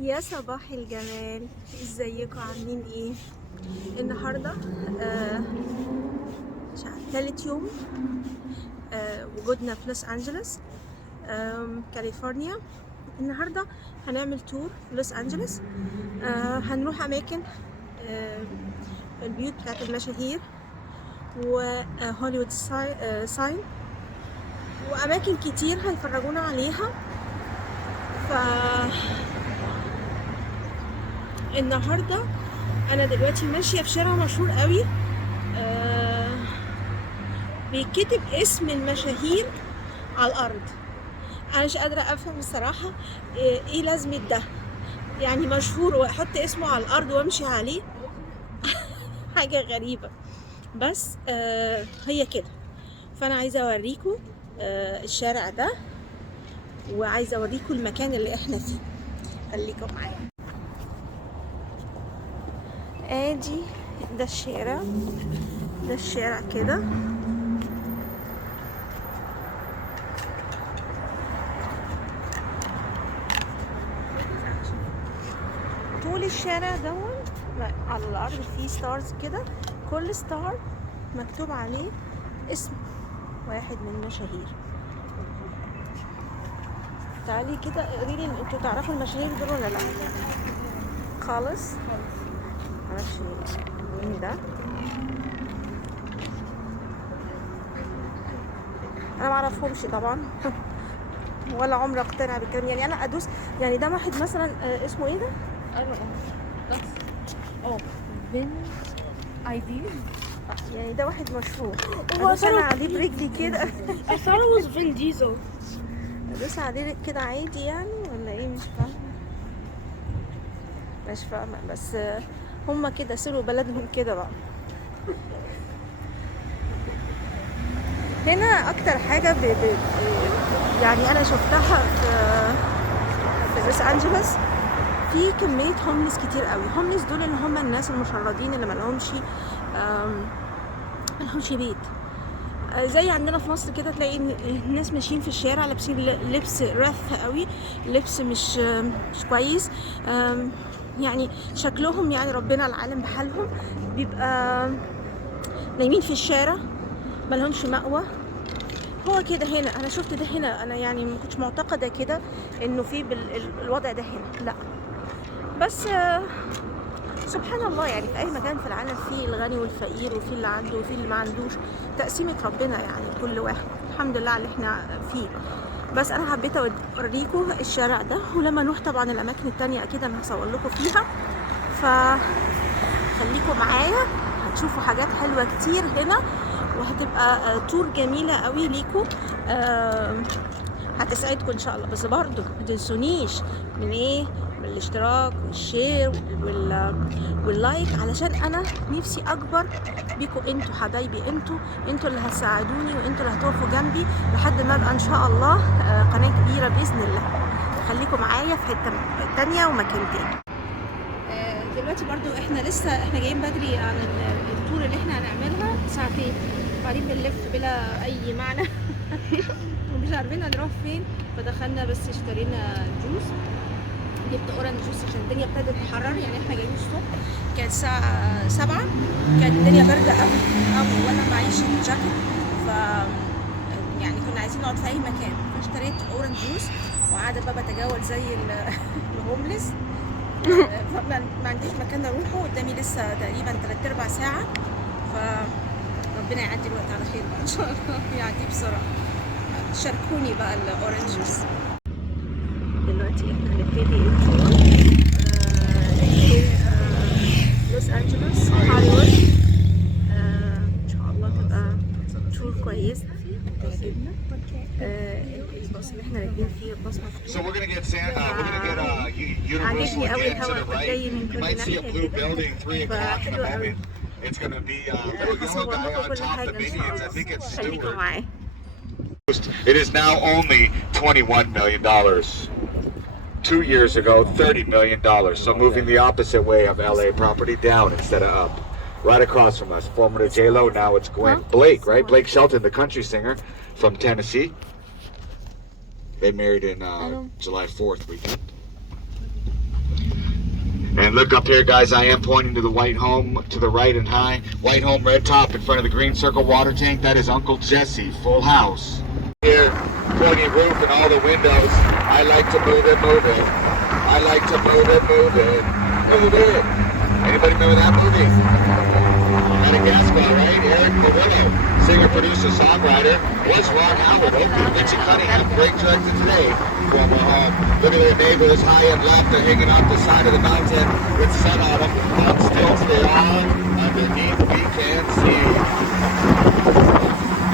يا صباح الجمال، ازيكم عاملين ايه؟ النهارده تالت يوم وجودنا في لوس أنجلوس كاليفورنيا. النهارده هنعمل تور في لوس أنجلوس. هنروح اماكن البيوت بتاعت المشاهير وهوليوود ساين واماكن كتير هيفرجونا عليها. النهارده انا دلوقتي ماشيه في شارع مشهور قوي، بيتكتب اسم المشاهير على الارض. انا مش قادره افهم الصراحه ايه لازمه ده، يعني مشهور واحط اسمه على الارض وامشي عليه. حاجه غريبه، بس هي كده. فانا عايزه اوريكم الشارع ده، وعايزه اوريكم المكان اللي احنا فيه. خليكم معايا. ادي ده الشارع كده. طول الشارع دون على الارض فيه ستارز كده، كل ستار مكتوب عليه اسم واحد من المشاهير. تعالي كده قوليلي انتوا تعرفوا المشاهير دول ولا لا؟ خالص معرفش مين ده. انا معرفهمش طبعا ولا عمري اقتنع بالكلام. يعني انا ادوس، يعني ده واحد مثلا اسمه ايه ده؟ فين ايدي، يعني ده واحد مشهور ادوس انا عليه برجلي كده. I thought it was Vin Diesel. ادوس عليه كده عادي يعني ولا ايه؟ مش فاهمه بس هما كده سيروا بلدهم كده بقى. هنا اكتر حاجه يعني انا شفتها في لوس انجلوس، في كميه هوملس كتير قوي. هوملس دول اللي هم الناس المشردين اللي ملهمش بيت. زي عندنا في مصر كده، تلاقي الناس ماشيين في الشارع لابسين لبس رث قوي، لبس مش كويس، يعني شكلهم يعني ربنا العالم بحالهم، بيبقى نايمين في الشارع ملهمش مأوى. هو كده هنا، انا شفت ده هنا. انا يعني ما كنتش معتقده كده انه في الوضع ده هنا، لا بس سبحان الله. يعني في اي مكان في العالم في الغني والفقير، وفي اللي عنده وفي اللي ما عندوش، تقسيمه ربنا يعني. كل واحد الحمد لله على اللي احنا فيه. بس انا حبيت اوريكم الشارع ده، ولما نروح طبعا الاماكن التانية اكيد انا هصور لكم فيها. فخليكم معايا، هتشوفوا حاجات حلوه كتير هنا، وهتبقى تور جميله قوي ليكم، هتسعدكم ان شاء الله. بس برضو ما تنسونيش من ايه؟ من الاشتراك والشير واللايك، علشان انا نفسي اكبر بيكم. انتوا حبايبي، انتوا اللي هتساعدوني، وانتوا اللي هتقفوا جنبي لحد ما ابقى ان شاء الله قناه كبيره باذن الله. خليكم معايا في حته تانية ومكان تاني. دلوقتي برضو احنا جايين بدري عن التور اللي احنا هنعملها، ساعتين قاعدين بنلف بلا اي معنى ومش عارفين هنروح فين. فدخلنا بس اشترينا جوس، جبت اورنج جوس عشان الدنيا ابتدت تحرر. يعني احنا جايين الصبح كانت الساعه 7، كانت الدنيا بارده قوي وانا معيش جاكيت، ف يعني كنا عايزين نقعد في اي مكان. فاشتريت اورنج جوس وقاعده بقى بتجول زي الهوملس. فما عنديش مكان اروحه، قدامي لسه تقريبا 3/4 ساعه، فربنا يعدي الوقت على خير بقى ان شاء الله، يعدي بسرعه. شاركوني بقى الاورنج جوس. دلوقتي احنا هنبتدي التور لوس انجلوس هوليوود. ان شاء الله تبقى تور كويسه تعجبنا. الباص اللي احنا راكبين فيه باص مفتوح. عجبني قوي الهواء جاي من كل ناحيه كده، فحلو قوي. هصور لكم كل حاجه ان شاء الله، خليكم معايا. It is now only $21 million. 2 years ago, $30 million. So moving the opposite way of LA property, down instead of up. Right across from us, former J-Lo, now it's Gwen. Blake, right? Blake Shelton, the country singer from Tennessee. They married in July 4th weekend. And look up here, guys, I am pointing to the white home to the right and high. White home, red top in front of the green circle water tank. That is Uncle Jesse, full house. Here, pointy roof and all the windows. I like to move it, move it. I like to move it, move it. Move it. Anybody remember that movie? Madagascar, right? Eric Murillo, singer, producer, songwriter. Was Ron Howard, Oakley, Richie Cunningham, great director today. Former home. Look at their neighbors high and left. They're hanging off the side of the mountain with sun on them. On stilts they are. Underneath we can see.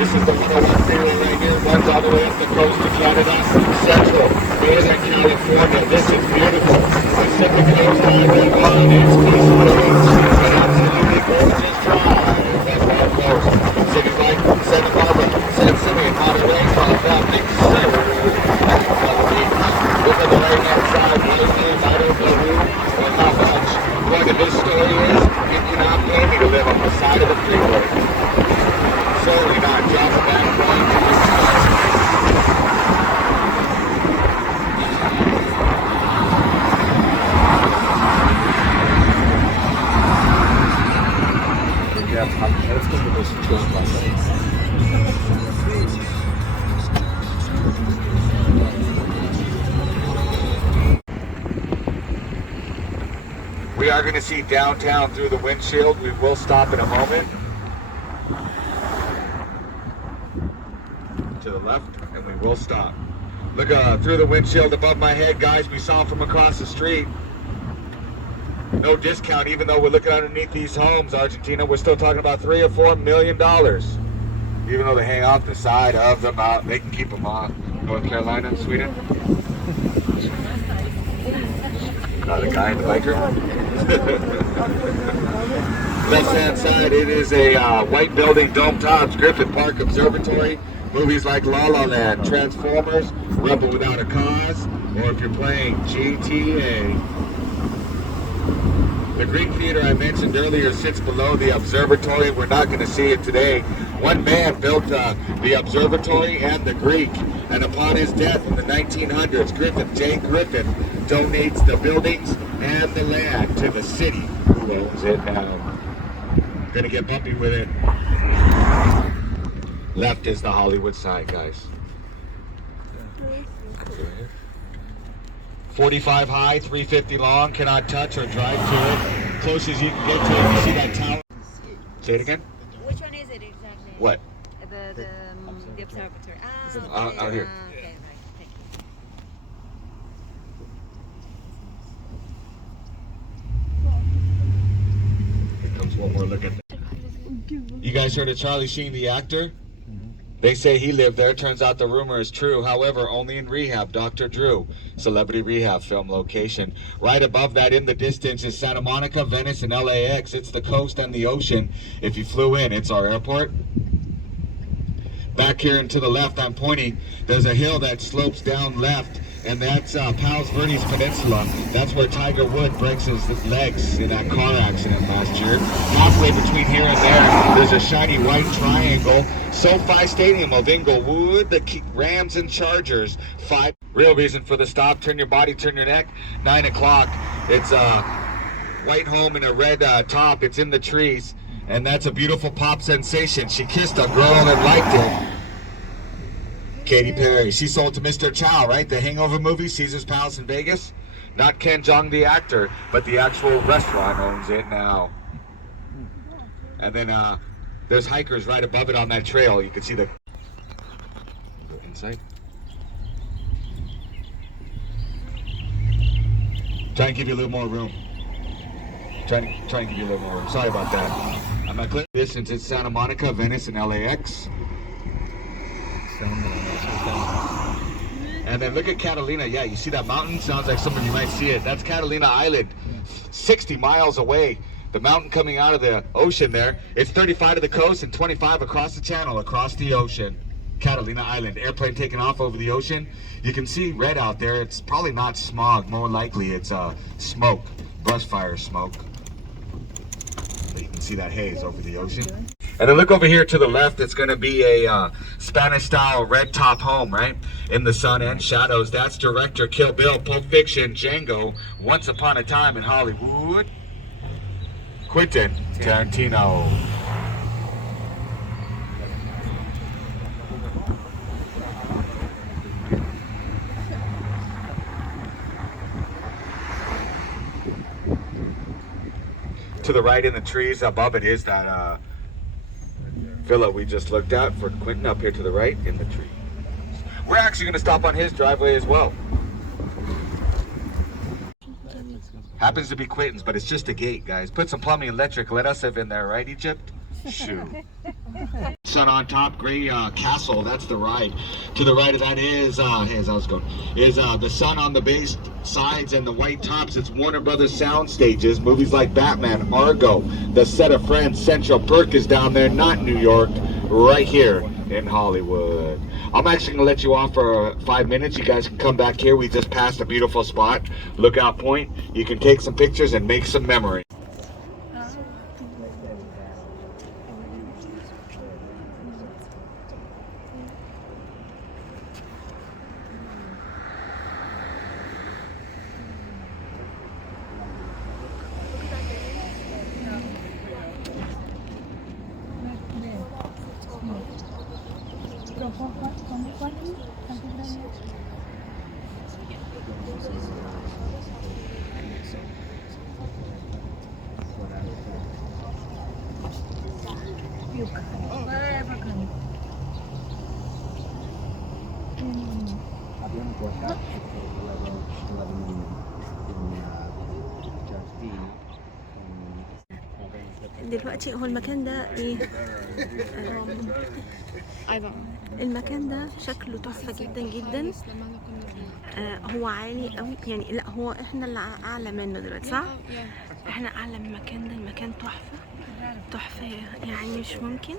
This is the 101 freeway right here. Runs all the way up the coast to Canada. Central, Northern California. This is beautiful. Pacific Coast Highway 1. It's peaceful. An absolutely gorgeous drive. That's that coast. Cities like Santa Barbara, San Simeon, Monterey, Colorado, Big Sur. Look at the right-hand side, Holiday, Mido, Blue, and how much. What this story is, you cannot pay me to live on the side of the freeway. Certainly not. Drop it back point to the sky. Let's go to this tour. We are going to see downtown through the windshield. We will stop in a moment. To the left, and we will stop. Look through the windshield above my head, guys. We saw them from across the street. No discount, even though we're looking underneath these homes, Argentina. We're still talking about $3 or $4 million. Even though they hang off the side of the mountain, they can keep them on. North Carolina, Sweden. The guy in the biker. Left hand side, it is a white building, dome tops, Griffith Park Observatory. Movies like La La Land, Transformers, Rebel Without a Cause, or if you're playing GTA. The Greek theater I mentioned earlier sits below the observatory. We're not going to see it today. One man built the observatory and the Greek, and upon his death in the 1900s, Griffith J. Griffith donates the buildings and the land to the city who owns it now. Gonna get bumpy with it. Left is the Hollywood side, guys. 45 high, 350 long, cannot touch or drive to it. Close as you can get to it, you see that tower? Say it again? Which one is it exactly? What? The observatory. Out here. Okay, right. Thank you. Here comes one more look at that. You guys heard of Charlie Sheen, the actor? They say he lived there. Turns out the rumor is true. However, only in rehab. Dr. Drew, celebrity rehab film location. Right above that in the distance is Santa Monica, Venice, and LAX. It's the coast and the ocean. If you flew in, it's our airport. Back here and to the left, I'm pointing. There's a hill that slopes down left, and that's Palos Verdes Peninsula. That's where Tiger Woods breaks his legs in that car accident last year. Halfway between here and there, there's a shiny white triangle. SoFi Stadium of Inglewood, the Rams and Chargers. 5. Real reason for the stop, turn your body, turn your neck. 9 o'clock, it's a white home and a red top. It's in the trees, and that's a beautiful pop sensation. She kissed a girl that liked it. Katy Perry. She sold to Mr. Chow, right? The Hangover movie, Caesar's Palace in Vegas. Not Ken Jeong, the actor, but the actual restaurant owns it now. And then there's hikers right above it on that trail. You can see the inside. Try and give you a little more room. Try and give you a little more room. Sorry about that. I'm not clear. Distance, it's Santa Monica, Venice, and LAX. And then look at Catalina. Yeah, you see that mountain? Sounds like some of you might see it. That's Catalina Island, 60 miles away. The mountain coming out of the ocean there. It's 35 to the coast and 25 across the channel, across the ocean. Catalina Island. Airplane taking off over the ocean. You can see red out there. It's probably not smog. More likely it's smoke, brush fire smoke. But you can see that haze over the ocean. And then look over here to the left, it's going to be a Spanish-style red-top home, right? In the sun and shadows. That's director Kill Bill, Pulp Fiction, Django, Once Upon a Time in Hollywood. Quentin Tarantino. To the right in the trees above it is that villa we just looked at for Quentin up here to the right in the tree. We're actually going to stop on his driveway as well. Happens to be Quentin's, but it's just a gate, guys. Put some plumbing and electric. Let us live in there, right, Egypt? Shoot. Sun on top, gray castle. That's the ride. To the right of that is, how's it going? Is the sun on the base sides and the white tops. It's Warner Brothers sound stages. Movies like Batman, Argo, the set of Friends. Central Perk is down there, not New York, right here in Hollywood. I'm actually gonna let you off for 5 minutes. You guys can come back here. We just passed a beautiful spot, Lookout Point. You can take some pictures and make some memories. دلوقتي هو المكان ده ايه؟ المكان ده شكله تحفة جدا جدا. هو عالي قوي يعني، لا هو احنا اللي اعلى منه دلوقتي صح؟ احنا اعلى من المكان ده. المكان تحفة تحفة يعني مش ممكن.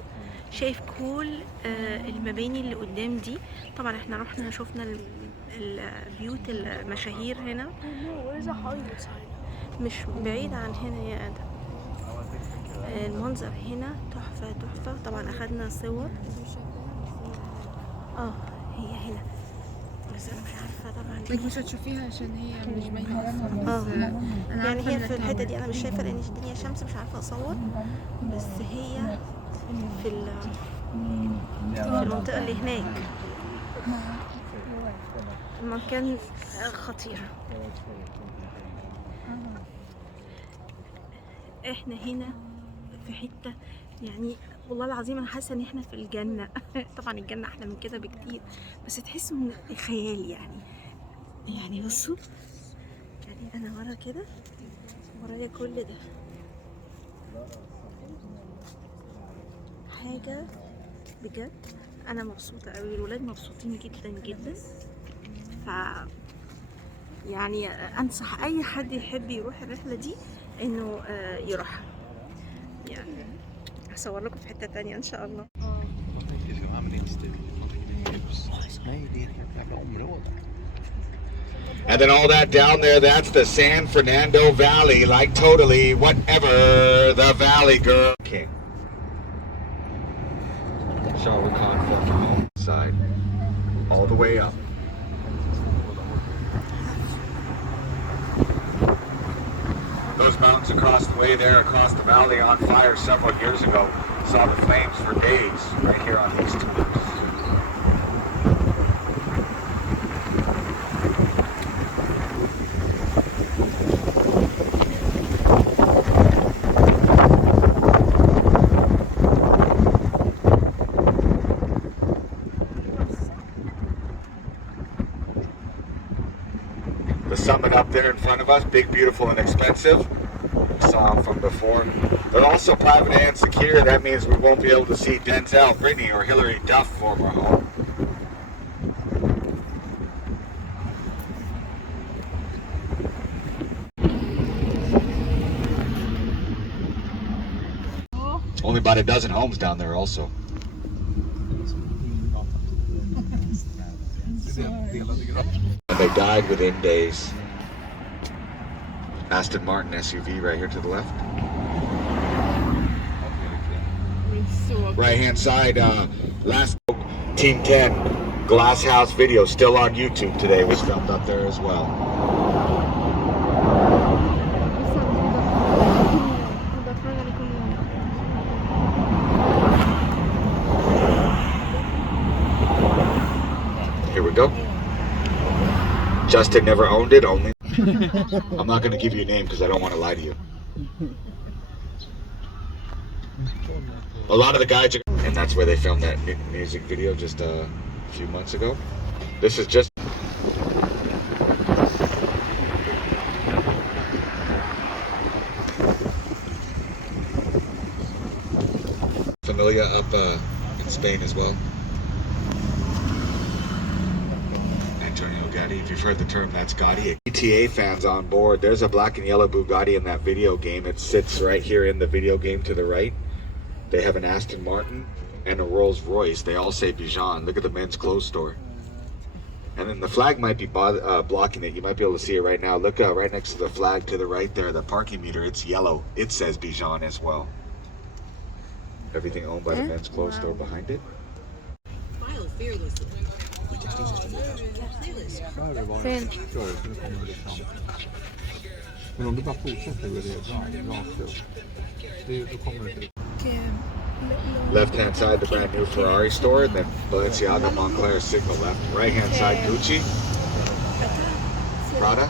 شايف كل المباني اللي قدام دي. طبعا احنا رحنا شفنا البيوت المشاهير هنا، مش بعيد عن هنا يا ادم. المنظر هنا تحفة تحفة. طبعا اخدنا صور. هي هنا بس انا مش عارفة طبعا لك مش هتشوفيها عشان هي مش باينة اصلا. بس انا يعني هي في الحتة دي انا مش شايفة لان الدنيا شمس مش عارفة اصور، بس هي في المنطقة اللي هناك. المكان خطير. احنا هنا في حتة يعني والله العظيم انا حاسه ان احنا في الجنه. طبعا الجنه احلى من كده بكتير، بس تحسوا ان خيال يعني بصوا يعني انا ورا كده ورايا كل ده حاجه بجد. انا مبسوطه قوي، الولاد مبسوطين جدا جدا. ف يعني انصح اي حد يحب يروح الرحله دي انه يروحها. يعني هصور لكم في حته تانية ان شاء الله. And then all that down there, that's the San Fernando Valley, like totally whatever the valley girl. King. Shah Rukh Khan from the home side, all the way up. Those mountains across the way there, across the valley on fire several years ago. Saw the flames for days right here on these two roofs. The summit up there in front of us, big, beautiful, and expensive. Saw them from before. They're also private and secure. That means we won't be able to see Denzel, Brittany, or Hillary Duff former home. Only about a dozen homes down there also. And they died within days. Aston Martin SUV right here to the left. Right hand side, last Team 10 Glass House video still on YouTube today was filmed up there as well. Here we go. Justin never owned it, only. I'm not going to give you a name because I don't want to lie to you. A lot of the guys are, and that's where they filmed that music video just a few months ago. This is just Familia up in Spain as well. If you've heard the term, that's Gotti. GTA fans on board. There's a black and yellow Bugatti in that video game. It sits right here in the video game to the right. They have an Aston Martin and a Rolls Royce. They all say Bijan. Look at the men's clothes store. And then the flag might be blocking it. You might be able to see it right now. Look right next to the flag to the right there, the parking meter. It's yellow. It says Bijan as well. Everything owned by the men's clothes store behind it. Sen. Men om du bara fortsätter med det rakt upp, då kommer det till. Left hand side, the brand new Ferrari store, and then Balenciaga Moncler signal left. Right hand side, Gucci, Prada.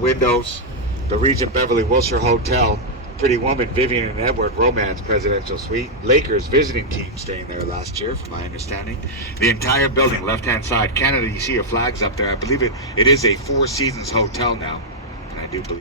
Windows, the Regent Beverly Wilshire Hotel, Pretty Woman, Vivian and Edward Romance Presidential Suite, Lakers visiting team staying there last year, from my understanding. The entire building, left-hand side, Canada, you see your flags up there. I believe it is a Four Seasons hotel now, and I do believe.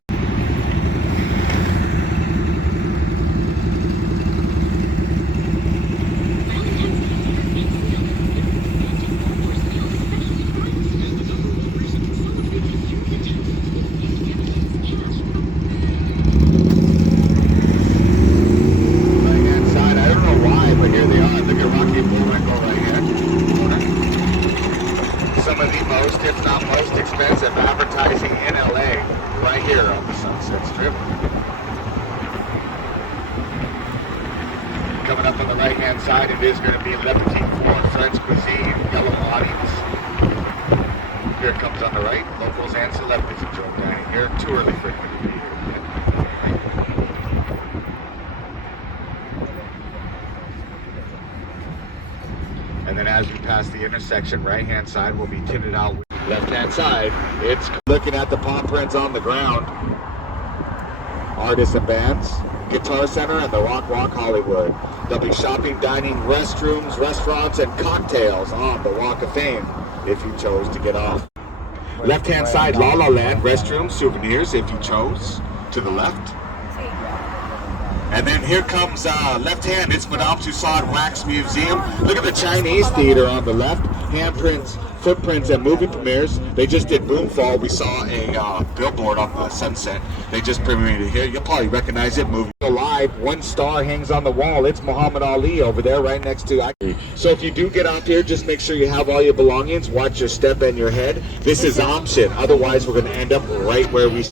If not most expensive advertising in LA, right here on the Sunset Strip. Coming up on the right hand side, it is going to be Le Petit Four, French cuisine, yellow audience. Here it comes on the right, locals and celebrities enjoy dining here. Too early for it to be here yet. And then as we pass the intersection, right hand side will be tinted out. Left hand side, it's looking at the paw prints on the ground. Artists and bands, Guitar Center, and the Rock Hollywood. There'll be shopping, dining, restrooms, restaurants, and cocktails on the Walk of Fame if you chose to get off. Left hand side, La La Land, restrooms, souvenirs if you chose. To the left. And then here comes left hand, it's Madame Tussauds Wax Museum. Look at the Chinese theater on the left. Handprints, footprints, and movie premieres. They just did Boomfall. We saw a billboard on the Sunset. They just premiered it here. You'll probably recognize it. Movie live. One star hangs on the wall. It's Muhammad Ali over there right next to. So if you do get off here, just make sure you have all your belongings. Watch your step and your head. This is option. Otherwise, we're going to end up right where we